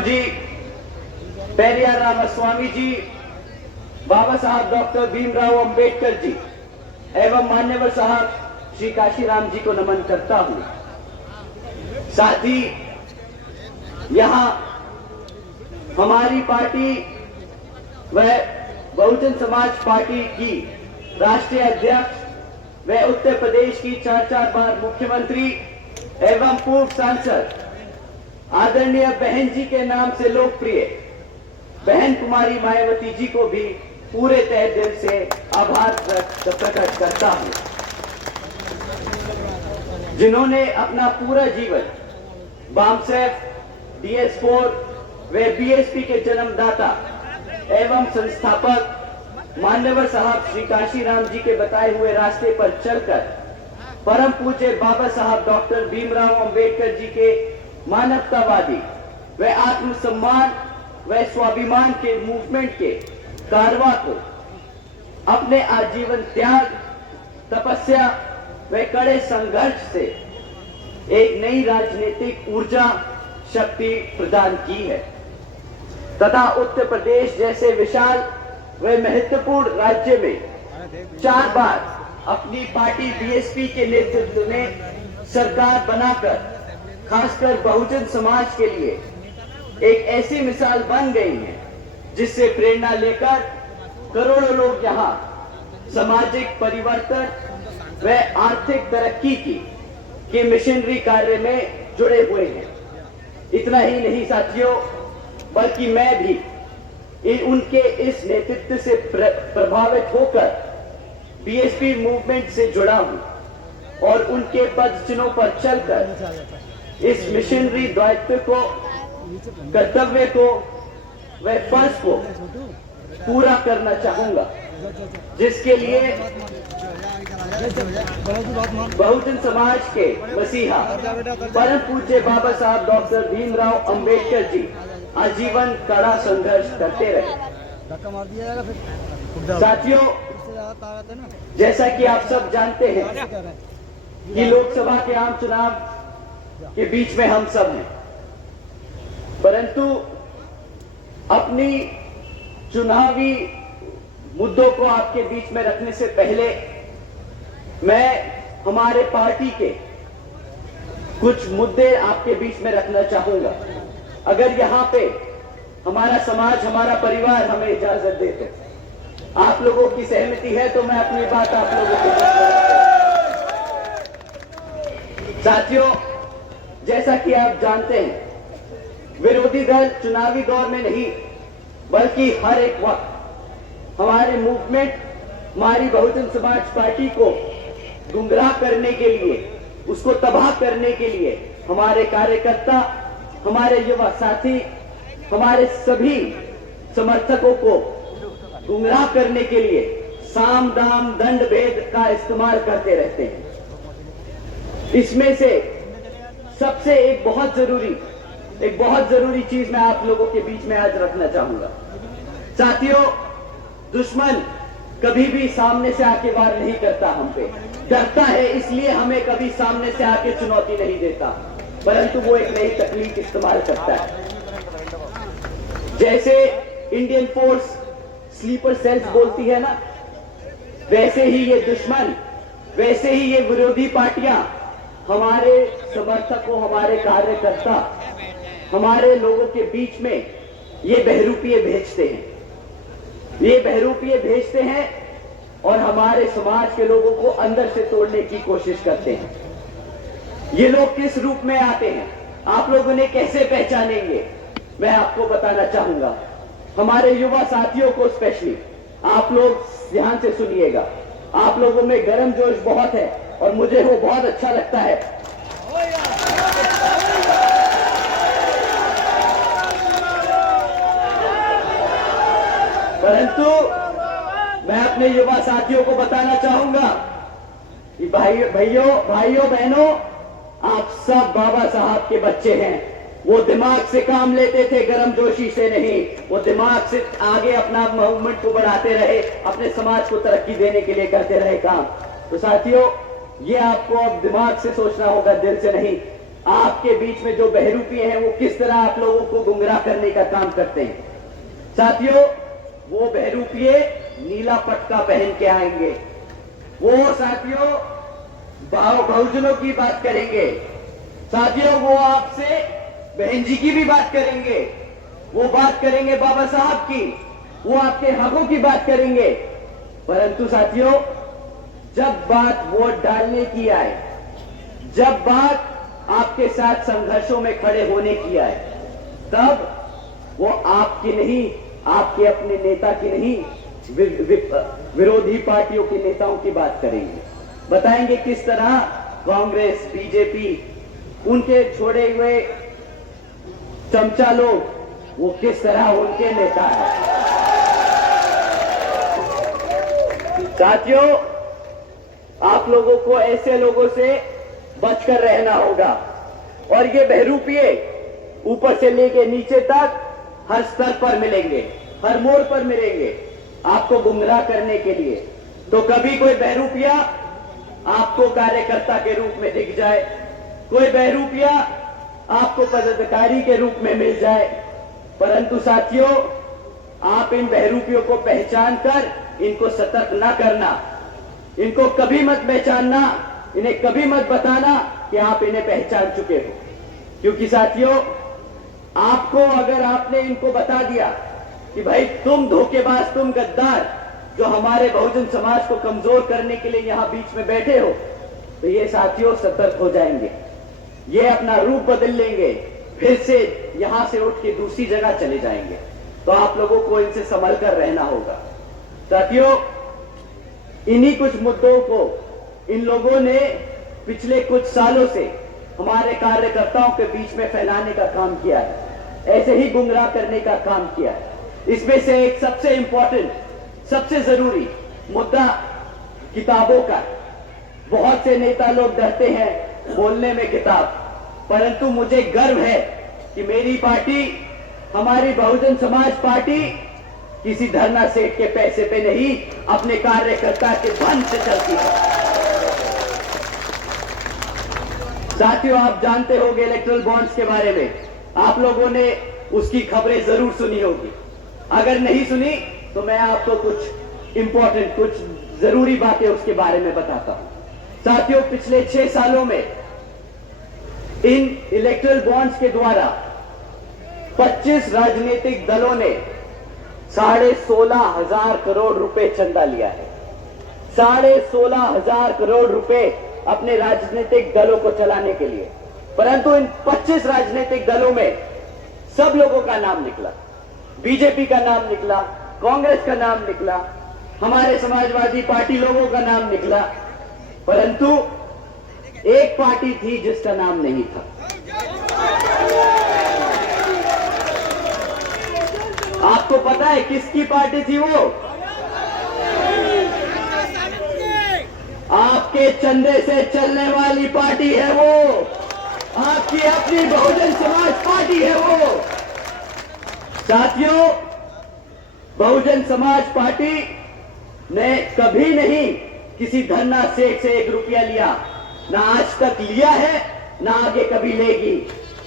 जी, पेरियार रामास्वामी जी, बाबा साहब डॉक्टर भीमराव अंबेडकर जी एवं मान्यवर साहब श्री काशीराम जी को नमन करता हूं। साथ ही यहां हमारी पार्टी व बहुजन समाज पार्टी की राष्ट्रीय अध्यक्ष व उत्तर प्रदेश की 4 बार मुख्यमंत्री एवं पूर्व सांसद आदरणीय बहन जी के नाम से लोकप्रिय बहन कुमारी मायावती जी को भी पूरे तहे दिल से आभार प्रकट करता हूं, जिन्होंने अपना पूरा जीवन बामसेफ, DS4 व BSP के जन्मदाता एवं संस्थापक मान्यवर साहब श्री काशीराम जी के बताए हुए रास्ते पर चलकर परम पूज्य बाबा साहब डॉक्टर भीमराव अंबेडकर जी के मानवतावादी व आत्मसम्मान व स्वाभिमान के मूवमेंट के कारवा को अपने आजीवन त्याग, तपस्या व कड़े संघर्ष से एक नई राजनीतिक ऊर्जा शक्ति प्रदान की है तथा उत्तर प्रदेश जैसे विशाल व महत्वपूर्ण राज्य में 4 बार अपनी पार्टी BSP के नेतृत्व में सरकार बनाकर खासकर बहुजन समाज के लिए एक ऐसी मिसाल बन गई है जिससे प्रेरणा लेकर करोड़ों लोग यहाँ सामाजिक परिवर्तन व आर्थिक तरक्की के मिशनरी कार्य में जुड़े हुए हैं। इतना ही नहीं साथियों, बल्कि मैं भी उनके इस नेतृत्व से प्रभावित होकर BSP मूवमेंट से जुड़ा हूं और उनके पद चिन्हों पर चलकर इस मिशनरी दायित्व को, कर्तव्य को व फर्ज को पूरा करना चाहूंगा, जिसके लिए बहुजन समाज के मसीहा परम पूज्य बाबा साहब डॉक्टर भीमराव अंबेडकर जी आजीवन कड़ा संघर्ष करते रहे। साथियों, जैसा कि आप सब जानते हैं कि लोकसभा के आम चुनाव के बीच में हम सब हैं, परंतु अपनी चुनावी मुद्दों को आपके बीच में रखने से पहले मैं हमारे पार्टी के कुछ मुद्दे आपके बीच में रखना चाहूंगा। अगर यहाँ पे हमारा समाज, हमारा परिवार हमें इजाजत दे तो, आप लोगों की सहमति है तो मैं अपनी बात आप लोगों के बीच। साथियों, जैसा कि आप जानते हैं, विरोधी दल चुनावी दौर में नहीं बल्कि हर एक वक्त हमारे मूवमेंट, हमारी बहुजन समाज पार्टी को गुमराह करने के लिए, उसको तबाह करने के लिए हमारे कार्यकर्ता, हमारे युवा साथी, हमारे सभी समर्थकों को गुमराह करने के लिए साम दाम दंड भेद का इस्तेमाल करते रहते हैं। इसमें से सबसे एक बहुत जरूरी चीज मैं आप लोगों के बीच में आज रखना चाहूंगा। साथियों, दुश्मन कभी भी सामने से आके वार नहीं करता, हम पे डरता है, इसलिए हमें कभी सामने से आके चुनौती नहीं देता, परंतु वो एक नई तकनीक इस्तेमाल करता है। जैसे इंडियन फोर्स स्लीपर सेल्स बोलती है ना, वैसे ही ये दुश्मन, वैसे ही ये विरोधी पार्टियां हमारे समर्थकों, हमारे कार्यकर्ता, हमारे लोगों के बीच में ये बहरूपिये भेजते हैं और हमारे समाज के लोगों को अंदर से तोड़ने की कोशिश करते हैं। ये लोग किस रूप में आते हैं, आप लोगों ने कैसे पहचानेंगे, मैं आपको बताना चाहूंगा। हमारे युवा साथियों को स्पेशली आप लोग ध्यान से सुनिएगा। आप लोगों में गर्म जोश बहुत है और मुझे वो बहुत अच्छा लगता है। परंतु मैं अपने युवा साथियों को बताना चाहूंगा कि भाइयों बहनों, आप सब बाबा साहब के बच्चे हैं। वो दिमाग से काम लेते थे, गर्मजोशी से नहीं। वो दिमाग से आगे अपना मूवमेंट को बढ़ाते रहे, अपने समाज को तरक्की देने के लिए करते रहे काम। तो साथियों, ये आपको अब दिमाग से सोचना होगा, दिल से नहीं। आपके बीच में जो बहरूपिये हैं वो किस तरह आप लोगों को गुमराह करने का काम करते हैं। साथियों, वो बहरूपिये नीला पटका पहन के आएंगे, वो साथियों बहुजनों की बात करेंगे, साथियों वो आपसे बहन जी की भी बात करेंगे, वो बात करेंगे बाबा साहब की, वो आपके हकों की बात करेंगे। परंतु साथियों, जब बात वोट डालने की आए, जब बात आपके साथ संघर्षों में खड़े होने की आए, तब वो आपकी नहीं, आपके अपने नेता की नहीं, विरोधी पार्टियों के नेताओं की बात करेंगे। बताएंगे किस तरह कांग्रेस, बीजेपी, उनके छोड़े हुए चमचा लोग, वो किस तरह उनके नेता है। साथियों, आप लोगों को ऐसे लोगों से बचकर रहना होगा। और ये बहरूपिये ऊपर से लेके नीचे तक हर स्तर पर मिलेंगे, हर मोड़ पर मिलेंगे आपको गुमराह करने के लिए। तो कभी कोई बहरूपिया आपको कार्यकर्ता के रूप में दिख जाए, कोई बहरूपिया आपको पदाधिकारी के रूप में मिल जाए, परंतु साथियों, आप इन बहरूपियों को पहचान कर इनको सतर्क ना करना, इनको कभी मत पहचानना, इन्हें कभी मत बताना कि आप इन्हें पहचान चुके हो। क्योंकि साथियों, आपको अगर आपने इनको बता दिया कि भाई तुम धोखेबाज, तुम गद्दार, जो हमारे बहुजन समाज को कमजोर करने के लिए यहां बीच में बैठे हो, तो ये साथियों सतर्क हो जाएंगे, ये अपना रूप बदल लेंगे, फिर से यहां से उठ के दूसरी जगह चले जाएंगे। तो आप लोगों को इनसे संभल कर रहना होगा। साथियों, इन्हीं कुछ मुद्दों को इन लोगों ने पिछले कुछ सालों से हमारे कार्यकर्ताओं के बीच में फैलाने का काम किया है, ऐसे ही गुमराह करने का काम किया है। इसमें से एक सबसे इंपॉर्टेंट, सबसे जरूरी मुद्दा किताबों का। बहुत से नेता लोग डरते हैं बोलने में किताब, परंतु मुझे गर्व है कि मेरी पार्टी, हमारी बहुजन समाज पार्टी किसी धरना सेठ के पैसे पे नहीं, अपने कार्यकर्ता के धन से चलती है। साथियों, आप जानते होंगे इलेक्टोरल बॉन्ड्स के बारे में, आप लोगों ने उसकी खबरें जरूर सुनी होगी। अगर नहीं सुनी तो मैं आपको कुछ इंपॉर्टेंट, कुछ जरूरी बातें उसके बारे में बताता हूं। साथियों, पिछले 6 सालों में इन इलेक्टोरल बॉन्ड्स के द्वारा 25 राजनीतिक दलों ने 16,500 करोड़ रुपए चंदा लिया है। 16,500 करोड़ रुपए अपने राजनीतिक दलों को चलाने के लिए। परंतु इन 25 राजनीतिक दलों में सब लोगों का नाम निकला, बीजेपी का नाम निकला, कांग्रेस का नाम निकला, हमारे समाजवादी पार्टी लोगों का नाम निकला, परंतु एक पार्टी थी जिसका नाम नहीं था। आपको पता है किसकी पार्टी थी वो? आपके चंदे से चलने वाली पार्टी है वो, आपकी अपनी बहुजन समाज पार्टी है वो। साथियों, बहुजन समाज पार्टी ने कभी नहीं किसी धरना सेठ से 1 रुपया लिया, ना आज तक लिया है, ना आगे कभी लेगी।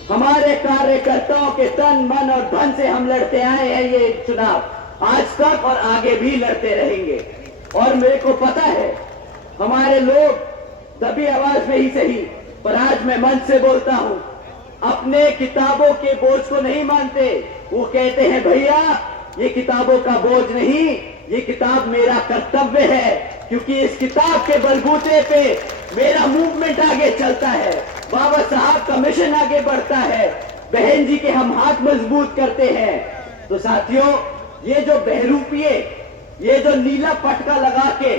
हमारे कार्यकर्ताओं के तन, मन और धन से हम लड़ते आए हैं ये चुनाव, आज तक और आगे भी लड़ते रहेंगे। और मेरे को पता है हमारे लोग दबी आवाज में ही सही, पर आज मैं मन से बोलता हूं, अपने किताबों के बोझ को नहीं मानते। वो कहते हैं भैया ये किताबों का बोझ नहीं, ये किताब मेरा कर्तव्य है, क्योंकि इस किताब के बलबूते पे मेरा मूवमेंट आगे चलता है, बाबा साहब का मिशन आगे बढ़ता है, बहन जी के हम हाथ मजबूत करते हैं। तो साथियों, ये जो बहरूपिये, ये जो नीला पटका लगा के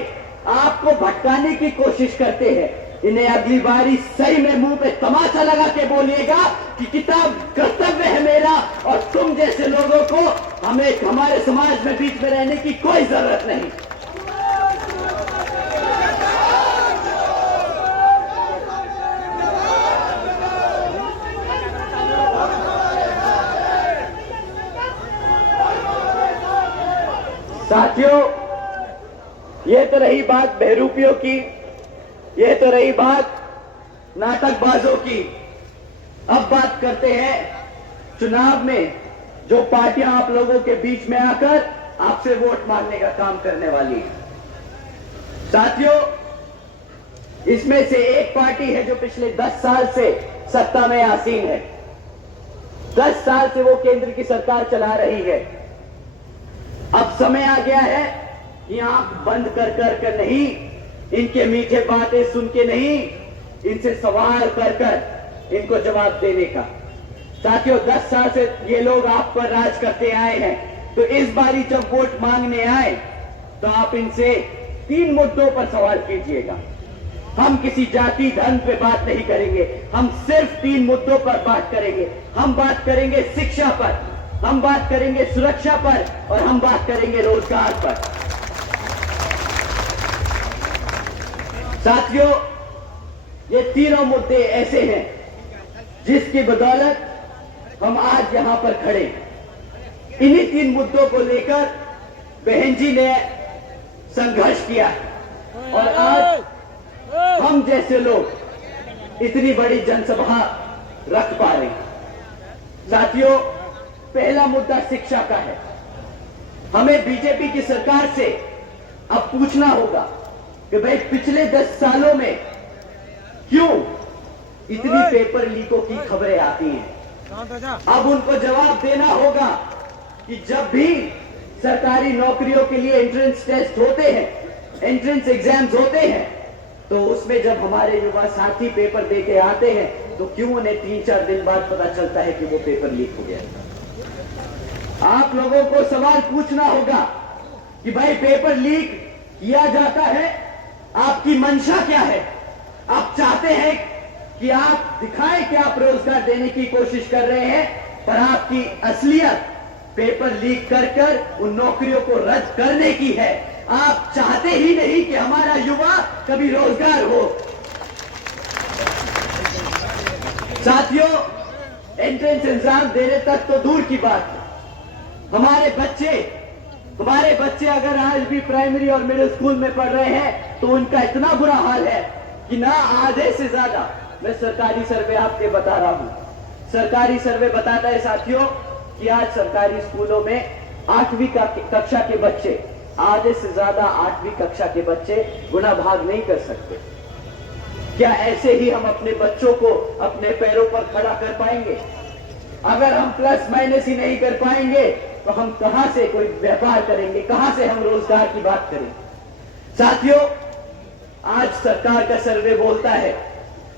आपको भटकाने की कोशिश करते हैं, इन्हें अगली बारी सही में मुंह पे तमाचा लगा के बोलिएगा कि किताब कर्तव्य है मेरा, और तुम जैसे लोगों को हमारे समाज में बीच में रहने की कोई जरूरत नहीं। साथियों, ये तो रही बात बहरूपियों की, ये तो रही बात नाटकबाजों की। अब बात करते हैं चुनाव में जो पार्टियां आप लोगों के बीच में आकर आपसे वोट मांगने का काम करने वाली है। साथियों, इसमें से एक पार्टी है जो पिछले 10 साल से सत्ता में आसीन है। 10 साल से वो केंद्र की सरकार चला रही है। अब समय आ गया है कि आंख बंद कर नहीं, इनके मीठे बातें सुन के नहीं, इनसे सवाल कर इनको जवाब देने का। साथियों, 10 साल से ये लोग आप पर राज करते आए हैं, तो इस बारी जब वोट मांगने आए तो आप इनसे 3 मुद्दों पर सवाल कीजिएगा। हम किसी जाति धर्म पे बात नहीं करेंगे, हम सिर्फ 3 मुद्दों पर बात करेंगे। हम बात करेंगे शिक्षा पर, हम बात करेंगे सुरक्षा पर, और हम बात करेंगे रोजगार पर। साथियों, ये तीनों मुद्दे ऐसे हैं जिसकी बदौलत हम आज यहां पर खड़े। इन्हीं 3 मुद्दों को लेकर बहन जी ने संघर्ष किया और आज हम जैसे लोग इतनी बड़ी जनसभा रख पा रहे हैं। साथियों, पहला मुद्दा शिक्षा का है। हमें बीजेपी की सरकार से अब पूछना होगा कि भाई पिछले 10 सालों में क्यों इतनी पेपर लीकों की खबरें आती हैं। अब उनको जवाब देना होगा कि जब भी सरकारी नौकरियों के लिए एंट्रेंस टेस्ट होते हैं, एंट्रेंस एग्जाम्स होते हैं, तो उसमें जब हमारे युवा साथी पेपर दे के आते हैं तो क्यों उन्हें 3-4 दिन बाद पता चलता है कि वो पेपर लीक हो गया। आप लोगों को सवाल पूछना होगा कि भाई पेपर लीक किया जाता है, आपकी मंशा क्या है। आप चाहते हैं कि आप दिखाएं कि आप रोजगार देने की कोशिश कर रहे हैं, पर आपकी असलियत पेपर लीक कर उन नौकरियों को रद्द करने की है। आप चाहते ही नहीं कि हमारा युवा कभी रोजगार हो। साथियों, एंट्रेंस एग्जाम देने तक तो दूर की बात है। हमारे बच्चे अगर आज भी प्राइमरी और मिडिल स्कूल में पढ़ रहे हैं तो उनका इतना बुरा हाल है कि ना आधे से ज्यादा, मैं सरकारी सर्वे आपके बता रहा हूं, सरकारी सर्वे बताता है साथियों कि आज सरकारी स्कूलों में 8वीं कक्षा के बच्चे, आधे से ज्यादा 8वीं कक्षा के बच्चे गुणा भाग नहीं कर सकते। क्या ऐसे ही हम अपने बच्चों को अपने पैरों पर खड़ा कर पाएंगे? अगर हम प्लस माइनस ही नहीं कर पाएंगे तो हम कहां से कोई व्यापार करेंगे, कहां से हम रोजगार की बात करें। साथियों, आज सरकार का सर्वे बोलता है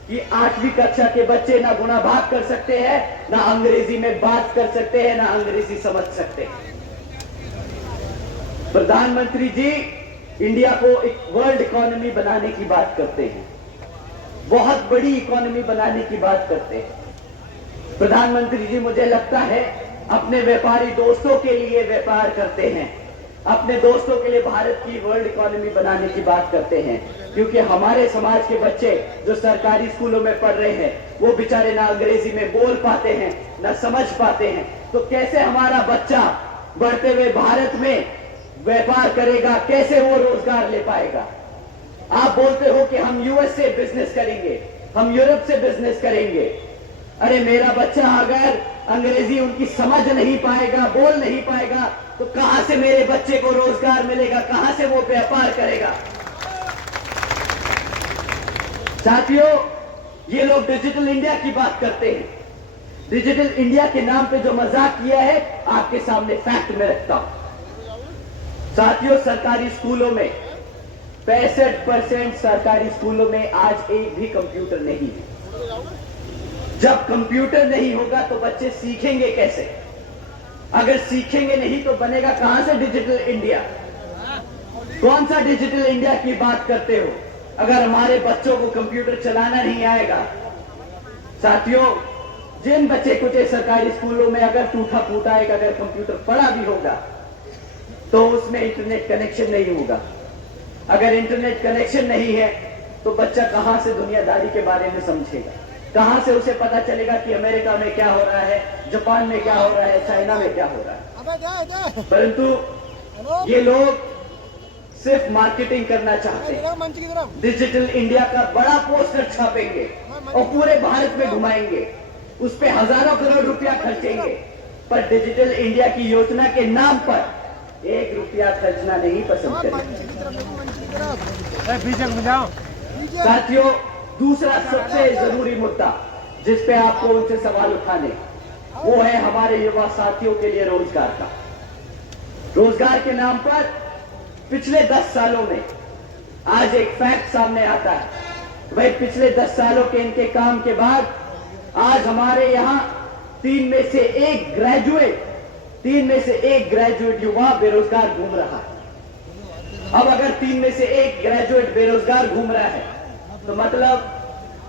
कि 8वीं कक्षा के बच्चे ना गुणा भाग कर सकते हैं, ना अंग्रेजी में बात कर सकते हैं, ना अंग्रेजी समझ सकते हैं। प्रधानमंत्री जी इंडिया को एक वर्ल्ड इकोनॉमी बनाने की बात करते हैं, बहुत बड़ी इकोनॉमी बनाने की बात करते हैं। प्रधानमंत्री जी मुझे लगता है अपने व्यापारी दोस्तों के लिए व्यापार करते हैं, अपने दोस्तों के लिए भारत की वर्ल्ड इकोनॉमी बनाने की बात करते हैं, क्योंकि हमारे समाज के बच्चे जो सरकारी स्कूलों में पढ़ रहे हैं वो बेचारे ना अंग्रेजी में बोल पाते हैं, ना समझ पाते हैं। तो कैसे हमारा बच्चा बढ़ते हुए भारत में व्यापार करेगा, कैसे वो रोजगार ले पाएगा? आप बोलते हो कि हम यूएस से बिजनेस करेंगे, हम यूरोप से बिजनेस करेंगे। अरे मेरा बच्चा अगर अंग्रेजी उनकी समझ नहीं पाएगा, बोल नहीं पाएगा, तो कहां से मेरे बच्चे को रोजगार मिलेगा, कहां से वो व्यापार करेगा? साथियों, ये लोग डिजिटल इंडिया की बात करते हैं। डिजिटल इंडिया के नाम पे जो मजाक किया है आपके सामने फैक्ट में रखता हूं। साथियों, सरकारी स्कूलों में 65% सरकारी स्कूलों में आज एक भी कंप्यूटर नहीं है। जब कंप्यूटर नहीं होगा तो बच्चे सीखेंगे कैसे? अगर सीखेंगे नहीं तो बनेगा कहां से डिजिटल इंडिया? कौन सा डिजिटल इंडिया की बात करते हो अगर हमारे बच्चों को कंप्यूटर चलाना नहीं आएगा? साथियों, जिन बच्चे कुछ सरकारी स्कूलों में अगर टूटा फूटा एक अगर कंप्यूटर पड़ा भी होगा तो उसमें इंटरनेट कनेक्शन नहीं होगा। अगर इंटरनेट कनेक्शन नहीं है तो बच्चा कहां से दुनियादारी के बारे में समझेगा? कहां से उसे पता चलेगा कि अमेरिका में क्या हो रहा है, जापान में क्या हो रहा है, चाइना में क्या हो रहा है? परंतु ये लोग सिर्फ मार्केटिंग करना चाहते हैं। डिजिटल इंडिया का बड़ा पोस्टर छापेंगे और पूरे भारत में घुमाएंगे उस पे हजारों करोड़ रुपया खर्चेंगे, पर डिजिटल इंडिया की योजना के नाम पर 1 रुपया खर्चना नहीं पसंद करेंगे। साथियों, दूसरा सबसे जरूरी मुद्दा जिस पे आपको उनसे सवाल उठाने, वो है हमारे युवा साथियों के लिए रोजगार का। रोजगार के नाम पर पिछले 10 सालों में आज एक फैक्ट सामने आता है, भाई पिछले 10 सालों के इनके काम के बाद आज हमारे यहां 3 में से 1 ग्रेजुएट युवा बेरोजगार घूम रहा है। अब अगर 3 में से 1 ग्रेजुएट बेरोजगार घूम रहा है तो मतलब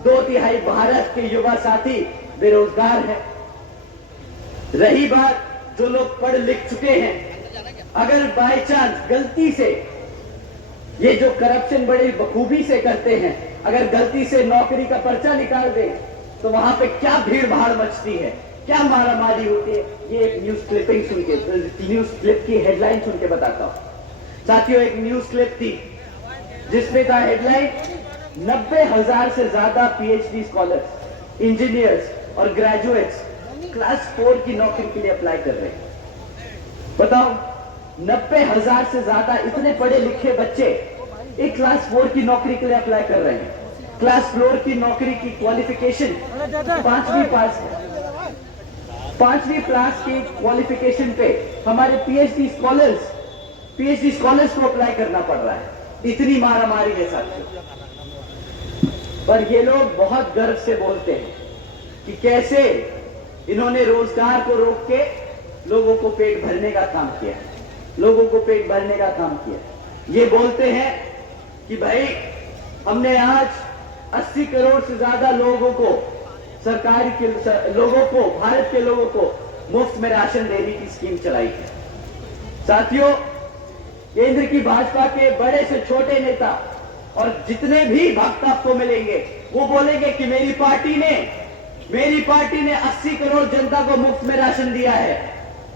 2/3 भारत के युवा साथी बेरोजगार है। रही बात जो लोग पढ़ लिख चुके हैं, अगर बाय चांस गलती से ये जो करप्शन बड़ी बखूबी से करते हैं, अगर गलती से नौकरी का पर्चा निकाल दें तो वहां पे क्या भीड़ भाड़ मचती है, क्या मारामारी होती है। ये एक न्यूज क्लिपिंग सुन के, न्यूज क्लिप की हेडलाइन सुन के बताता हूं। साथियों, एक न्यूज क्लिप थी जिसमें था हेडलाइन 90,000 से ज्यादा पीएचडी स्कॉलर्स, इंजीनियर्स और ग्रेजुएट्स क्लास 4 की नौकरी के लिए अप्लाई कर रहे हैं। बताओ, 90,000 से ज्यादा इतने पढ़े लिखे बच्चे एक क्लास 4 की नौकरी के लिए अप्लाई कर रहे हैं। क्लास 4 की नौकरी की क्वालिफिकेशन 5वीं पास है। 5वीं क्लास की क्वालिफिकेशन पे हमारे पीएचडी स्कॉलर्स को अप्लाई करना पड़ रहा है। इतनी मारामारी है साथियों। पर ये लोग बहुत गर्व से बोलते हैं कि कैसे इन्होंने रोजगार को रोक के लोगों को पेट भरने का काम किया, ये बोलते हैं कि भाई हमने आज 80 करोड़ से ज्यादा लोगों को, सरकारी के लोगों को, भारत के लोगों को मुफ्त में राशन देने की स्कीम चलाई है। साथियों, केंद्र की भाजपा के बड़े से छोटे नेता और जितने भी भक्त आपको मिलेंगे वो बोलेंगे कि मेरी पार्टी ने 80 करोड़ जनता को मुफ्त में राशन दिया है।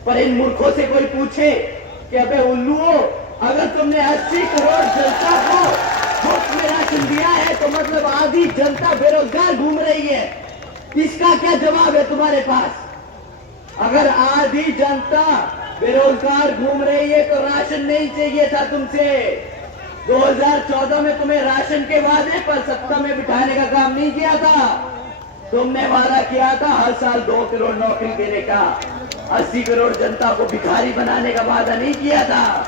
पर इन मूर्खों से कोई पूछे कि अबे उल्लुओ, अगर तुमने 80 करोड़ जनता को मुफ्त में राशन दिया है तो मतलब आधी जनता बेरोजगार घूम रही है। इसका क्या जवाब है तुम्हारे पास? अगर आधी जनता बेरोजगार घूम रही है तो राशन नहीं चाहिए था तुमसे। 2014 में तुम्हें राशन के वादे पर सत्ता में बिठाने का काम नहीं किया था। तुमने वादा किया था हर साल 2 करोड़ नौकरी देने का, 80 करोड़ जनता को भिखारी बनाने का वादा नहीं किया था।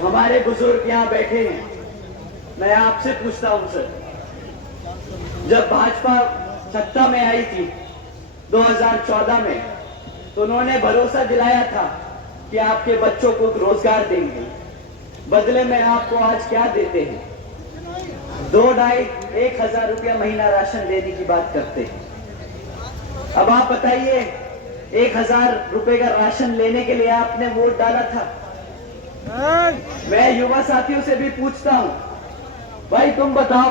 हमारे बुजुर्ग यहां बैठे हैं, मैं आपसे पूछता हूं सर, जब भाजपा सत्ता में आई थी 2014 में तो उन्होंने भरोसा दिलाया था कि आपके बच्चों को रोजगार देंगे। बदले में आपको आज क्या देते हैं? 2,500-1,000 रुपया महीना राशन देने की बात करते हैं। अब आप बताइए, 1,000 रुपए का राशन लेने के लिए आपने वोट डाला था? मैं युवा साथियों से भी पूछता हूं, भाई तुम बताओ,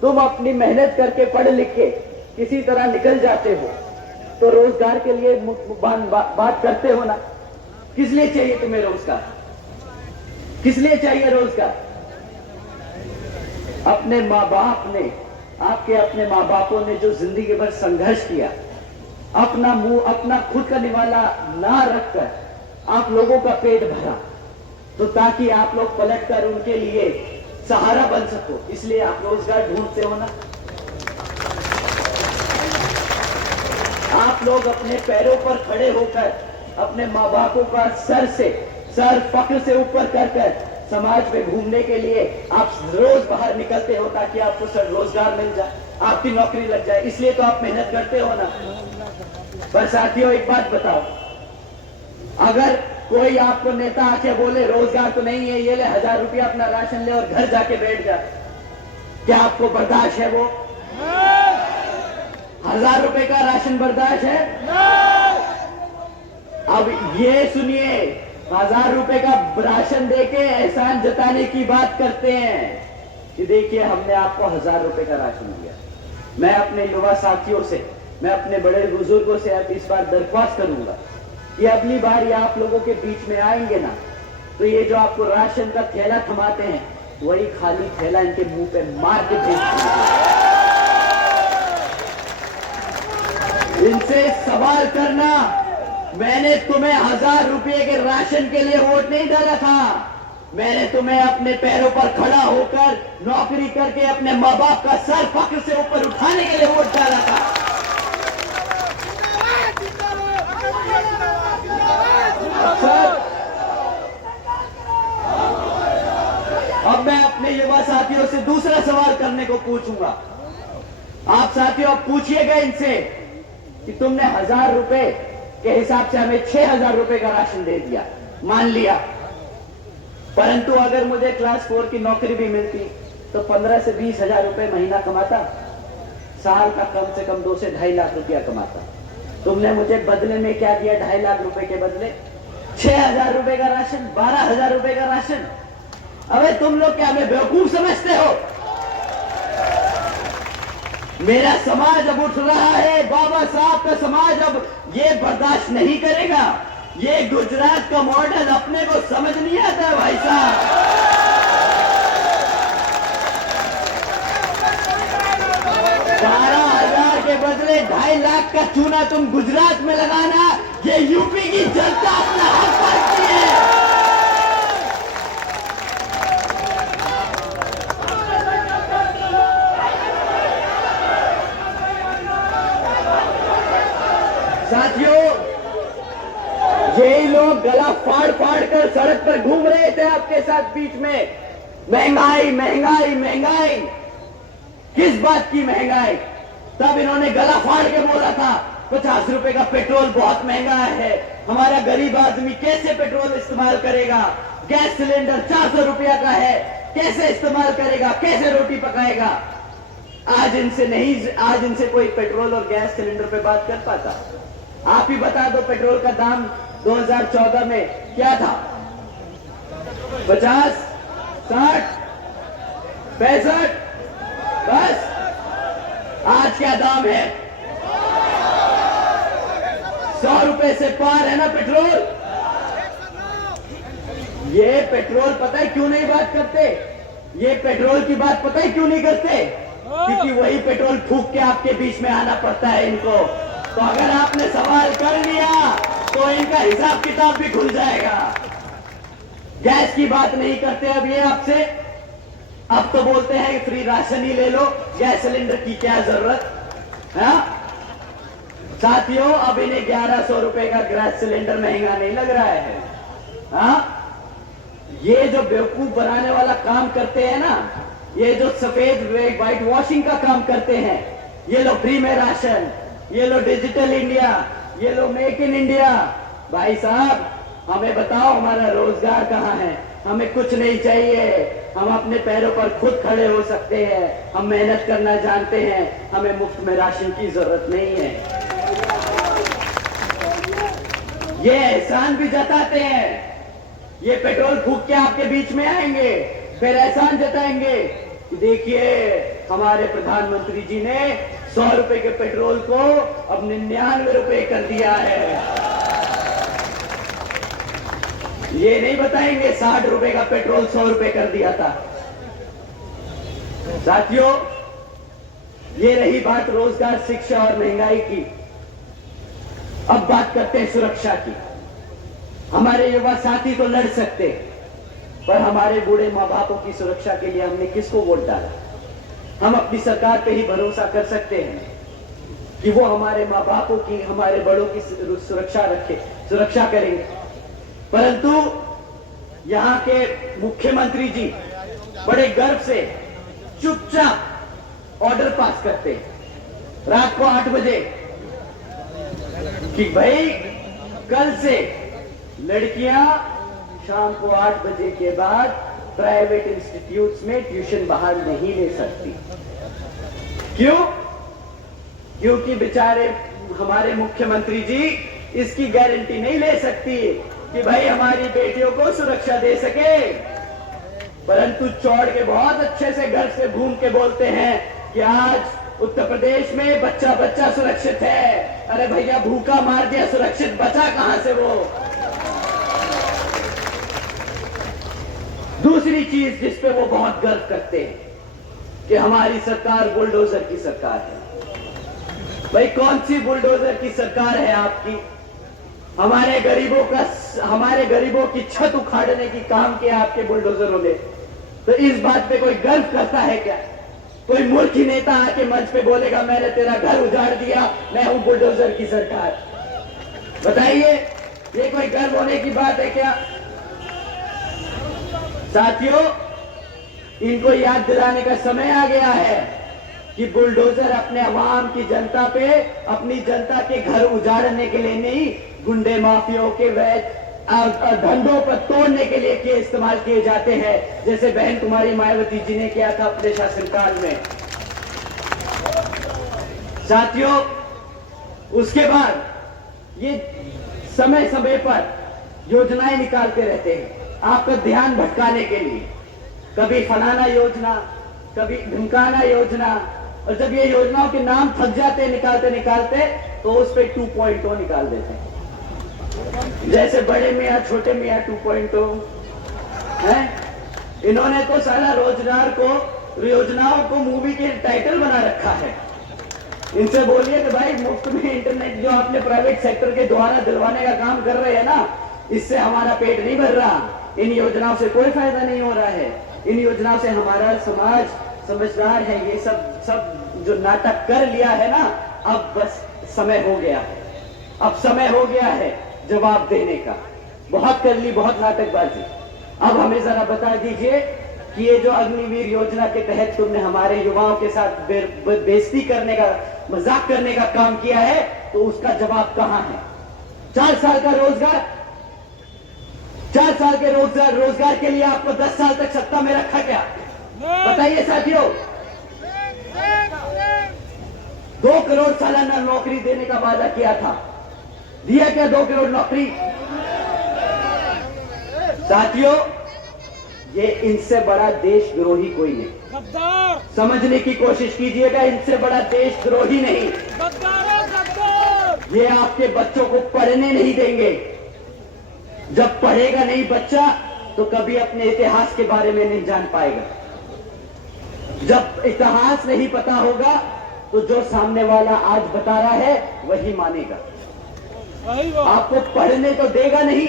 तुम अपनी मेहनत करके पढ़ लिख के किसी तरह निकल जाते हो तो रोजगार के लिए बात करते हो ना? किस लिए चाहिए तुम्हें रोजगार? किस लिए चाहिए रोजगार? अपने माँ बाप ने, आपके अपने माँ बापों ने जो जिंदगी भर संघर्ष किया, अपना खुद का निवाला ना रखकर आप लोगों का पेट भरा, तो ताकि आप लोग पलटकर उनके लिए सहारा बन सको, इसलिए आप रोजगार ढूंढते हो ना? आप लोग अपने पैरों पर खड़े होकर अपने माँ बापों का सर फक्र से ऊपर कर समाज में घूमने के लिए आप रोज बाहर निकलते हो ताकि आपको सर रोजगार मिल जाए, आपकी नौकरी लग जाए, इसलिए तो आप मेहनत करते हो ना। पर साथियों, एक बात बताओ, अगर कोई आपको नेता आके बोले रोजगार तो नहीं है, ये ले 1,000 रुपया अपना राशन ले और घर जाके बैठ जा, क्या आपको बर्दाश्त है? वो 1,000 रुपए का राशन बर्दाश्त है? अब ये सुनिए, 1,000 रुपए का राशन देके एहसान जताने की बात करते हैं कि देखिए हमने आपको 1,000 रुपए का राशन दिया। मैं अपने युवा साथियों से मैं अपने बड़े बुजुर्गों से अब इस बार दरख्वास्त करूंगा कि अगली बार ये आप लोगों के बीच में आएंगे ना, तो ये जो आपको राशन का थैला थमाते हैं, वही खाली थैला इनके मुंह पे मार के भेज दीजिए। इनसे सवाल करना, मैंने तुम्हें 1000 रुपये के राशन के लिए वोट नहीं डाला था, मैंने तुम्हें अपने पैरों पर खड़ा होकर नौकरी करके अपने माँ बाप का सर फक्र से ऊपर उठाने के लिए वोट डाला था। अब मैं अपने युवा साथियों से दूसरा सवाल करने को पूछूंगा। आप साथियों अब पूछिएगा इनसे कि तुमने 1000 रुपए के हिसाब से हमें 6000 रुपए का राशन दे दिया, मान लिया, परंतु अगर मुझे क्लास 4 की नौकरी भी मिलती तो 15 से 20 हजार रुपए महीना कमाता, साल का कम से कम 2 से 2.5 लाख रुपया कमाता। तुमने मुझे बदले में क्या दिया? 2.5 लाख रुपए के बदले 6000 रुपए का राशन, 12,000 रुपए का राशन। अबे तुम लोग क्या हमें बेवकूफ समझते हो? मेरा समाज अब उठ रहा है, बाबा साहब का समाज अब ये बर्दाश्त नहीं करेगा। ये गुजरात का मॉडल अपने को समझ नहीं आता भाई साहब। 12,000 के बदले 2.5 लाख का चूना तुम गुजरात में लगाना, ये यूपी की जनता अपना हक मांगती है। साथियों, यही लोग गला फाड़ फाड़ कर सड़क पर घूम रहे थे आपके साथ बीच में, महंगाई महंगाई महंगाई। किस बात की महंगाई? तब इन्होंने गला फाड़ के बोला था 50 रुपए का पेट्रोल बहुत महंगा है, हमारा गरीब आदमी कैसे पेट्रोल इस्तेमाल करेगा, गैस सिलेंडर 400 रुपया का है, कैसे इस्तेमाल करेगा, कैसे रोटी पकाएगा। आज इनसे कोई पेट्रोल और गैस सिलेंडर पे बात कर पाता? आप ही बता दो, पेट्रोल का दाम 2014 में क्या था? 50, 60, 65, बस। आज क्या दाम है? 100 रुपए से पार है ना पेट्रोल। ये पेट्रोल पता है क्यों नहीं बात करते? ये पेट्रोल की बात पता है क्यों नहीं करते? क्योंकि वही पेट्रोल फूंक के आपके बीच में आना पड़ता है इनको। तो अगर आपने सवाल कर लिया तो इनका हिसाब किताब भी खुल जाएगा। गैस की बात नहीं करते अब ये आपसे, अब तो बोलते हैं फ्री राशन ही ले लो, गैस सिलेंडर की क्या जरूरत है? साथियों, अब इन्हें 1100 रुपए का गैस सिलेंडर महंगा नहीं लग रहा है। ये जो बेवकूफ बनाने वाला काम करते हैं ना, ये जो सफेद व्हाइट वॉशिंग का काम करते हैं, ये लो फ्री में राशन, ये लो डिजिटल इंडिया, ये लो मेक इन इंडिया। भाई साहब, हमें बताओ हमारा रोजगार कहाँ है? हमें कुछ नहीं चाहिए, हम अपने पैरों पर खुद खड़े हो सकते हैं, हम मेहनत करना जानते हैं, हमें मुफ्त में राशन की जरूरत नहीं है। ये एहसान भी जताते हैं, ये पेट्रोल फूंक के आपके बीच में आएंगे, फिर एहसान जताएंगे कि देखिए हमारे प्रधानमंत्री जी ने 100 रुपए के पेट्रोल को अब 99 रुपए कर दिया है। ये नहीं बताएंगे 60 रुपए का पेट्रोल 100 रुपए कर दिया था। साथियों, ये रही बात रोजगार, शिक्षा और महंगाई की। अब बात करते हैं सुरक्षा की। हमारे युवा साथी तो लड़ सकते, पर हमारे बूढ़े माँ बापों की सुरक्षा के लिए हमने किसको वोट डाला? हम अपनी सरकार पे ही भरोसा कर सकते हैं कि वो हमारे माँ बापों की, हमारे बड़ों की सुरक्षा करेंगे। परंतु यहाँ के मुख्यमंत्री जी बड़े गर्व से चुपचाप ऑर्डर पास करते हैं रात को 8 बजे कि भाई कल से लड़कियां शाम को 8 बजे के बाद प्राइवेट इंस्टीट्यूट्स में ट्यूशन बाहर नहीं ले सकती। क्यों? क्योंकि बेचारे हमारे मुख्यमंत्री जी इसकी गारंटी नहीं ले सकती कि भाई हमारी बेटियों को सुरक्षा दे सके, परंतु चौड़ के बहुत अच्छे से घर से घूम के बोलते हैं कि आज उत्तर प्रदेश में बच्चा बच्चा सुरक्षित है। अरे भैया, भूखा मार दिया, सुरक्षित बचा कहां से वो? दूसरी चीज जिस पे वो बहुत गर्व करते हैं कि हमारी सरकार बुलडोजर की सरकार है। भाई, कौन सी बुलडोजर की सरकार है आपकी? हमारे गरीबों की छत उखाड़ने की काम किया आपके बुलडोजरों ने। तो इस बात पे कोई गर्व करता है क्या? कोई मूर्खी नेता आके मंच पे बोलेगा मैंने तेरा घर उजाड़ दिया, मैं हूं बुलडोजर की सरकार? बताइए, ये कोई गर्व होने की बात है क्या? साथियों, इनको याद दिलाने का समय आ गया है कि बुलडोजर अपने अवाम की जनता पे, अपनी जनता के घर उजाड़ने के लिए नहीं, गुंडे माफियों के वैध धंधों पर तोड़ने के लिए के इस्तेमाल किए जाते हैं, जैसे बहन कुमारी मायावती जी ने किया था अपने शासनकाल में। साथियों, उसके बाद ये समय समय पर योजनाएं निकालते रहते हैं आपका ध्यान भटकाने के लिए। कभी फलाना योजना, कभी ढिमकाना योजना, और जब ये योजनाओं के नाम थक जाते निकालते निकालते तो उस पर 2.0 निकाल देते हैं, जैसे बड़े मियाँ छोटे मियाँ 2.0 है। इन्होंने तो सारा रोजगार को, योजनाओं को मूवी के टाइटल बना रखा है। इनसे बोलिए कि भाई, मुफ्त में इंटरनेट जो आपने प्राइवेट सेक्टर के द्वारा दिलवाने का काम कर रहे हैं ना, इससे हमारा पेट नहीं भर रहा। इन योजनाओं से कोई फायदा नहीं हो रहा है। इन योजनाओं से हमारा समाज समझदार है। ये सब जो नाटक कर लिया है ना, अब बस समय हो गया है। अब समय हो गया है जवाब देने का। बहुत कर ली, बहुत नाटकबाजी। अब हमें जरा बता दीजिए कि ये जो अग्निवीर योजना के तहत तुमने हमारे युवाओं के साथ बेइज्जती करने का, मजाक करने का काम किया है, तो उसका जवाब कहां है? 4 साल का रोजगार, 4 साल के रोजगार के लिए आपको 10 साल तक सत्ता में रखा क्या? बताइए साथियों। 2 करोड़ सालाना नौकरी देने का वादा किया था, दिया क्या 2 करोड़ नौकरी? साथियों, ये इनसे बड़ा देशद्रोही कोई नहीं। समझने की कोशिश कीजिएगा, इनसे बड़ा देशद्रोही नहीं। ये आपके बच्चों को पढ़ने नहीं देंगे। जब पढ़ेगा नहीं बच्चा तो कभी अपने इतिहास के बारे में नहीं जान पाएगा। जब इतिहास नहीं पता होगा तो जो सामने वाला आज बता रहा है वही मानेगा। आपको पढ़ने तो देगा नहीं।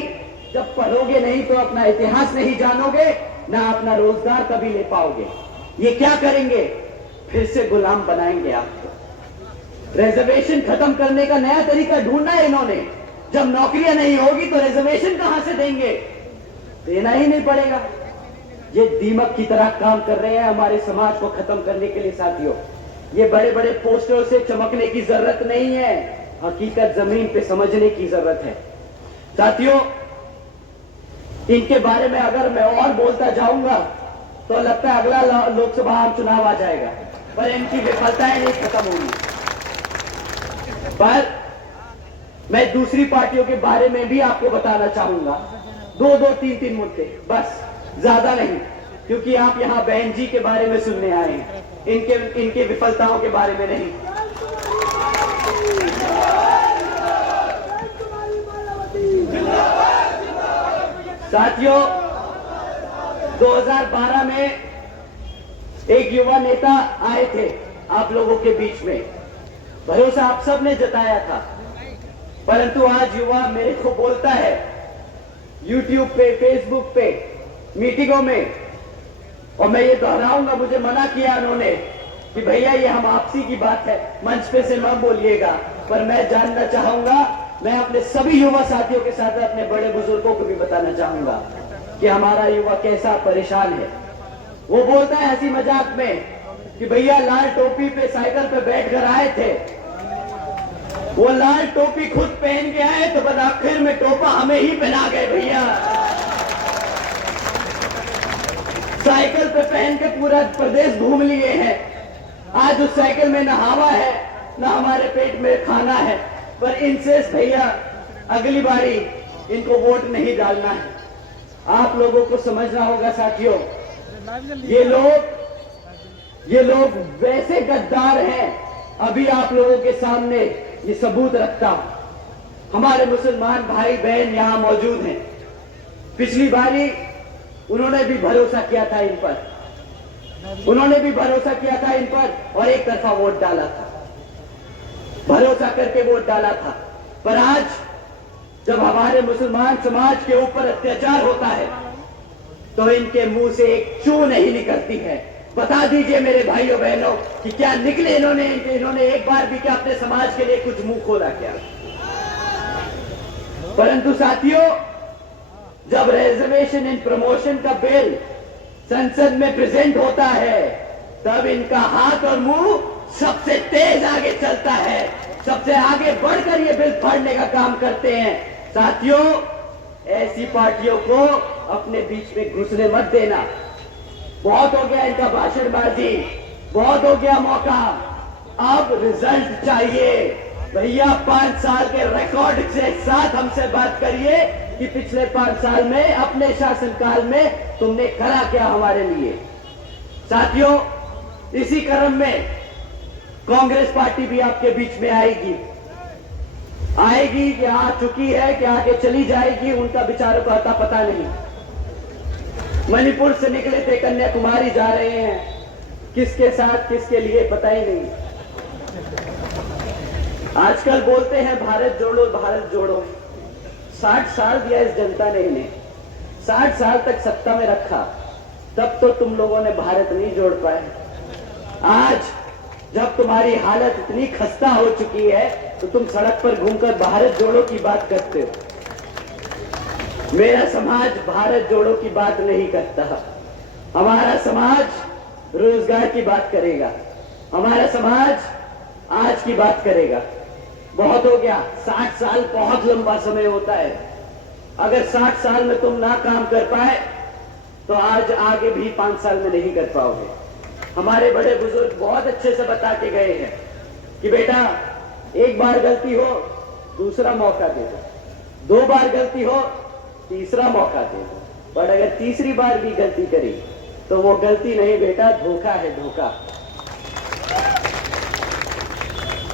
जब पढ़ोगे नहीं तो अपना इतिहास नहीं जानोगे, ना अपना रोजगार कभी ले पाओगे। ये क्या करेंगे? फिर से गुलाम बनाएंगे आपको। रिजर्वेशन खत्म करने का नया तरीका ढूंढना है इन्होंने। जब नौकरियां नहीं होगी तो रिजर्वेशन कहां से देंगे? देना ही नहीं पड़ेगा। ये दीमक की तरह काम कर रहे हैं हमारे समाज को खत्म करने के लिए। साथियों, ये बड़े बड़े पोस्टरों से चमकने की जरूरत नहीं है, हकीकत जमीन पे समझने की जरूरत है। साथियों, इनके बारे में अगर मैं और बोलता जाऊंगा तो लगता है अगला लोकसभा चुनाव आ जाएगा, पर इनकी विफलताएं नहीं खत्म होंगी। पर मैं दूसरी पार्टियों के बारे में भी आपको बताना चाहूंगा। 2-2, 3-3 मुद्दे, बस, ज्यादा नहीं, क्योंकि आप यहां बहन जी के बारे में सुनने आए हैं, इनके विफलताओं के बारे में नहीं। साथियों, 2012 में एक युवा नेता आए थे आप लोगों के बीच में। भरोसा आप सब ने जताया था, परंतु आज युवा मेरे को बोलता है YouTube पे, Facebook पे, मीटिंगों में, और मैं ये दोहराऊंगा, मुझे मना किया उन्होंने कि भैया ये हम आपसी की बात है, मंच पे से मत बोलिएगा। पर मैं जानना चाहूंगा, मैं अपने सभी युवा साथियों के साथ अपने बड़े बुजुर्गों को भी बताना चाहूंगा कि हमारा युवा कैसा परेशान है। वो बोलता है हंसी मजाक में कि भैया लाल टोपी पे साइकिल पे बैठ कर आए थे, वो लाल टोपी खुद पहन के आए तो बस आखिर में टोपा हमें ही पहना गए। भैया साइकिल पे पहन के पूरा प्रदेश घूम लिए हैं, आज उस साइकिल में ना हवा है ना हमारे पेट में खाना है। पर इनसे भैया अगली बारी इनको वोट नहीं डालना है। आप लोगों को समझना होगा साथियों, ये लोग ये लोग वैसे गद्दार हैं, अभी आप लोगों के सामने ये सबूत रखता हूं। हमारे मुसलमान भाई बहन यहां मौजूद हैं। पिछली बारी उन्होंने भी भरोसा किया था इन पर, उन्होंने भी भरोसा किया था इन पर और एक तरफा वोट डाला था, भरोसा करके वोट डाला था। पर आज जब हमारे मुसलमान समाज के ऊपर अत्याचार होता है तो इनके मुंह से एक चू नहीं निकलती है। बता दीजिए मेरे भाइयों बहनों कि क्या निकले इन्होंने एक बार भी क्या अपने समाज के लिए कुछ मुंह खोला क्या? परंतु साथियों, जब रिजर्वेशन एंड प्रमोशन का बिल संसद में प्रेजेंट होता है तब इनका हाथ और मुंह सबसे तेज आगे चलता है, सबसे आगे बढ़कर ये बिल फाड़ने का काम करते हैं। साथियों, ऐसी पार्टियों को अपने बीच में घुसने मत देना। बहुत हो गया इनका भाषणबाजी, बहुत हो गया मौका, अब रिजल्ट चाहिए। भैया 5 साल के रिकॉर्ड के साथ हमसे बात करिए कि पिछले 5 साल में अपने शासनकाल में तुमने करा क्या हमारे लिए। साथियों, इसी क्रम में कांग्रेस पार्टी भी आपके बीच में आएगी कि आ चुकी है कि आगे चली जाएगी, उनका बेचारों का अता पता नहीं। मणिपुर से निकले थे, कन्याकुमारी जा रहे हैं, किसके साथ किसके लिए पता ही नहीं। आजकल बोलते हैं भारत जोड़ो भारत जोड़ो। 60 साल दिया इस जनता ने इन्हें, 60 साल तक सत्ता में रखा, तब तो तुम लोगों ने भारत नहीं जोड़ पाए। आज जब तुम्हारी हालत इतनी खस्ता हो चुकी है तो तुम सड़क पर घूमकर भारत जोड़ो की बात करते हो। मेरा समाज भारत जोड़ो की बात नहीं करता। हमारा समाज रोजगार की बात करेगा, हमारा समाज आज की बात करेगा। बहुत हो गया, 60 साल बहुत लंबा समय होता है। अगर 60 साल में तुम ना काम कर पाए तो आज आगे भी 5 साल में नहीं कर पाओगे। हमारे बड़े बुजुर्ग बहुत अच्छे से बता के गए हैं कि बेटा, एक बार गलती हो दूसरा मौका दे दो, 2 बार गलती हो तीसरा मौका दे दो, पर अगर तीसरी बार भी गलती करी तो वो गलती नहीं बेटा, धोखा है, धोखा।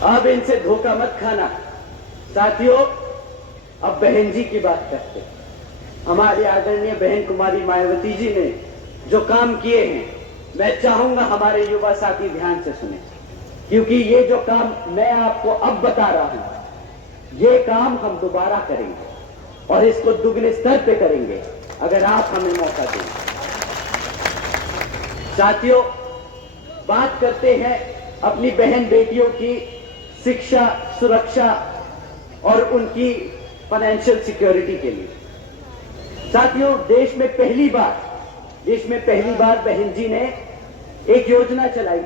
अब इनसे धोखा मत खाना। साथियों, अब बहन जी की बात करते हैं। हमारी आदरणीय बहन कुमारी मायावती जी ने जो काम किए हैं, मैं चाहूंगा हमारे युवा साथी ध्यान से सुने, क्योंकि ये जो काम मैं आपको अब बता रहा हूं, ये काम हम दोबारा करेंगे और इसको दुगने स्तर पे करेंगे अगर आप हमें मौका देंगे। साथियों, बात करते हैं अपनी बहन बेटियों की शिक्षा, सुरक्षा और उनकी फाइनेंशियल सिक्योरिटी के लिए। साथियों, देश में पहली बार बहन जी ने एक योजना चलाई,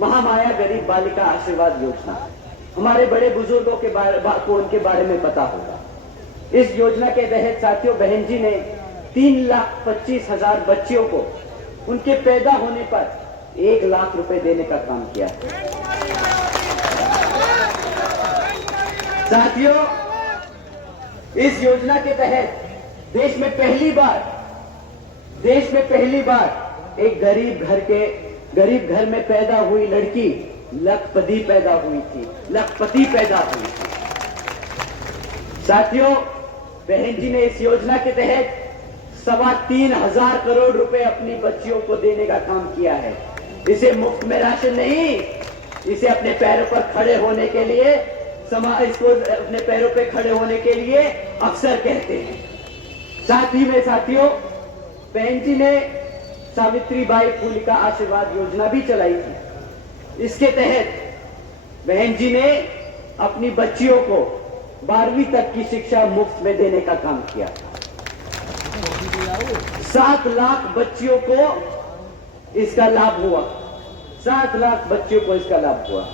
महामाया गरीब बालिका आशीर्वाद योजना। हमारे बड़े बुजुर्गों के को उनके बारे में पता होगा। इस योजना के तहत साथियों, बहन जी ने 3,25,000 बच्चियों को उनके पैदा होने पर 1 लाख रुपए देने का काम किया। साथियों, इस योजना के तहत देश में पहली बार एक गरीब घर में पैदा हुई लड़की लखपति पैदा हुई थी। साथियों, बहन जी ने इस योजना के तहत 3,25,000 करोड़ रुपए अपनी बच्चियों को देने का काम किया है। इसे मुफ्त में राशन नहीं, इसे अपने पैरों पर खड़े होने के लिए, इसको अपने पैरों पर खड़े होने के लिए अवसर कहते हैं। साथ ही में साथियों, बहन जी ने सावित्रीबाई फुले का आशीर्वाद योजना भी चलाई थी। इसके तहत बहन जी ने अपनी बच्चियों को 12वीं तक की शिक्षा मुफ्त में देने का काम किया। 7 लाख बच्चियों को इसका लाभ हुआ। 7 लाख बच्चियों को इसका लाभ हुआ।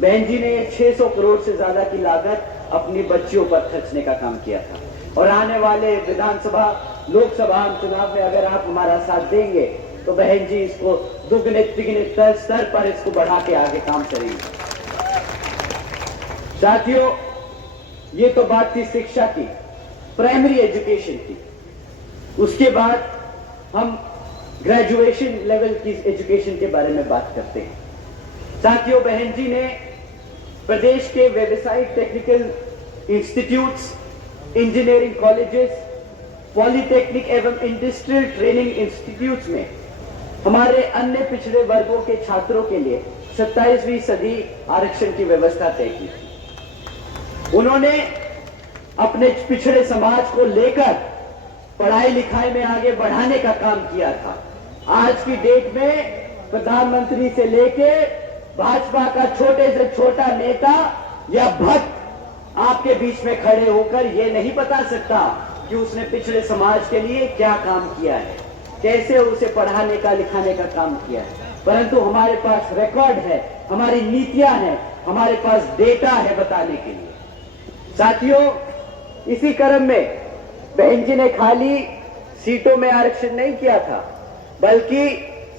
बहन जी ने 600 करोड़ से ज्यादा की लागत अपनी बच्चियों पर खर्चने का काम किया था। और आने वाले विधानसभा, लोकसभा चुनाव में अगर आप हमारा साथ देंगे तो बहन जी इसको दुगने तिगने स्तर पर इसको बढ़ा के आगे काम करेंगे। साथियों, ये तो बात थी शिक्षा की, प्राइमरी एजुकेशन की। उसके बाद हम ग्रेजुएशन लेवल की एजुकेशन के बारे में बात करते हैं। साथियों, बहन जी ने प्रदेश के व्यावसायिक technical institutes, engineering colleges, polytechnic एवं इंडस्ट्रियल ट्रेनिंग इंस्टीट्यूट्स में हमारे अन्य पिछड़े वर्गों के छात्रों के लिए 27वीं सदी आरक्षण की व्यवस्था तय की थी। उन्होंने अपने पिछड़े समाज को लेकर पढ़ाई लिखाई में आगे बढ़ाने का काम किया था। आज की डेट में प्रधानमंत्री से लेके भाजपा का छोटे से छोटा नेता या भक्त आपके बीच में खड़े होकर यह नहीं बता सकता कि उसने पिछड़े समाज के लिए क्या काम किया है, कैसे उसे पढ़ाने का लिखाने का काम किया है। परंतु हमारे पास रिकॉर्ड है, हमारी नीतियां हैं, हमारे पास डेटा है बताने के लिए। साथियों, इसी क्रम में बहन जी ने खाली सीटों में आरक्षण नहीं किया था, बल्कि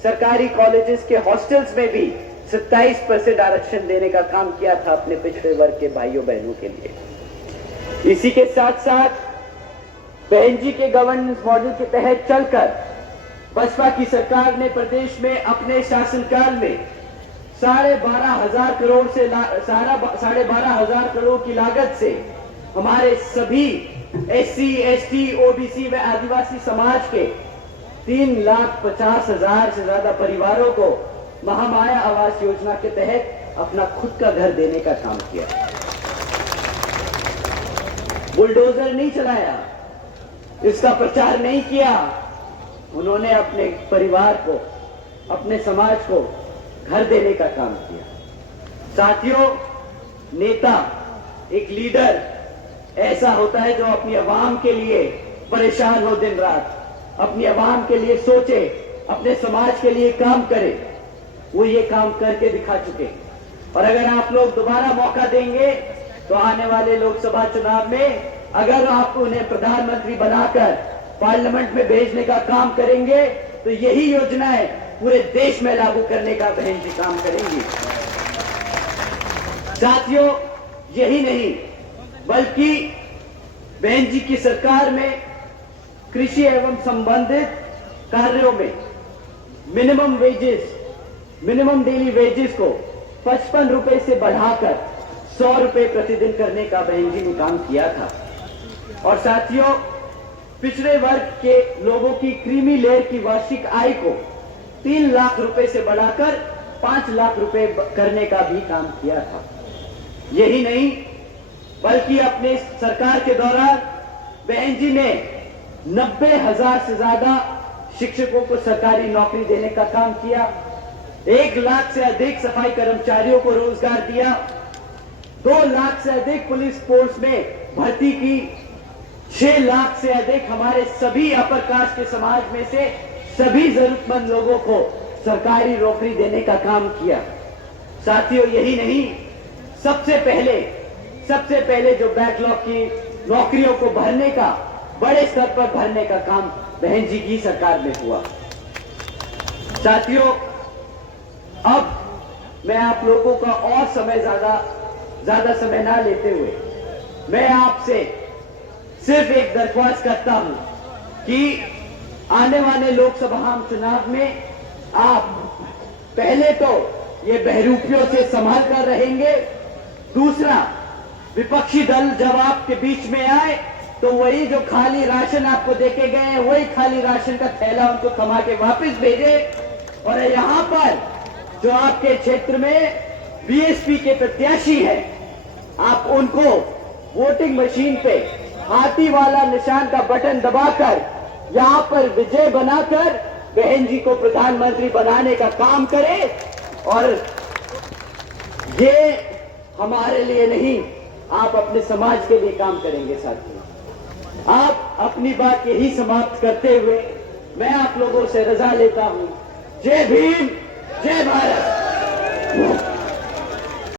सरकारी कॉलेजेस के हॉस्टल्स में भी 27% आरक्षण देने का काम किया था अपने पिछड़े वर्ग के भाइयों बहनों के लिए। इसी के साथ साथ बहन जी के गवर्नेंस मॉडल के तहत चलकर बसपा की सरकार ने प्रदेश में अपने शासनकाल में 12,500 करोड़ से 12,500 करोड़ की लागत से हमारे सभी SC, ST, OBC व आदिवासी समाज के 3,50,000 से ज्यादा परिवारों को महामाया आवास योजना के तहत अपना खुद का घर देने का काम किया। बुलडोजर नहीं चलाया, इसका प्रचार नहीं किया। उन्होंने अपने परिवार को, अपने समाज को घर देने का काम किया। साथियों, नेता, एक लीडर ऐसा होता है जो अपनी आवाम के लिए परेशान हो दिन रात, अपनी आवाम के लिए सोचे, अपने समाज के लिए काम करे। वो ये काम करके दिखा चुके। और अगर आप लोग दोबारा मौका देंगे तो आने वाले लोकसभा चुनाव में अगर आप उन्हें प्रधानमंत्री बनाकर पार्लियामेंट में भेजने का काम करेंगे तो यही योजनाएं पूरे देश में लागू करने का बहन जी काम करेंगी। साथियों, यही नहीं बल्कि बहन जी की सरकार में कृषि एवं संबंधित कार्यों में मिनिमम डेली वेजेस को 55 रुपए से बढ़ाकर 100 रुपए प्रतिदिन करने का बहन जी ने काम किया था। और साथियों, पिछड़े वर्ग के लोगों की क्रीमी लेयर की वार्षिक आय को 3 लाख रुपए से बढ़ाकर 5 लाख रुपए करने का भी काम किया था। यही नहीं बल्कि अपने सरकार के दौरान बहन जी ने 90,000 से ज्यादा शिक्षकों को सरकारी नौकरी देने का काम किया। 1 लाख से अधिक सफाई कर्मचारियों को रोजगार दिया। 2 लाख से अधिक पुलिस फोर्स में भर्ती की। 6 लाख से अधिक हमारे सभी अपर कास्ट के समाज में से सभी जरूरतमंद लोगों को सरकारी नौकरी देने का काम किया। साथियों, यही नहीं, सबसे पहले जो बैकलॉग की नौकरियों को भरने का, बड़े स्तर पर भरने का काम बहन जी की सरकार में हुआ। साथियों, अब मैं आप लोगों का और ज्यादा समय ना लेते हुए मैं आपसे सिर्फ एक दरख्वास्त करता हूं कि आने वाले लोकसभा चुनाव में आप पहले तो ये बहरूपियों से संभाल कर रहेंगे। दूसरा, विपक्षी दल जब आपके बीच में आए तो वही जो खाली राशन आपको देके गए हैं, वही खाली राशन का थैला उनको थमा के वापस भेजे। और यहां पर जो आपके क्षेत्र में बीएसपी के प्रत्याशी हैं, आप उनको वोटिंग मशीन पे हाथी वाला निशान का बटन दबाकर यहां पर विजय बनाकर बहन जी को प्रधानमंत्री बनाने का काम करें। और ये हमारे लिए नहीं, आप अपने समाज के लिए काम करेंगे। साथियों, आप अपनी बात यही समाप्त करते हुए मैं आप लोगों से रजा लेता हूं। जय भीम, जय भारत।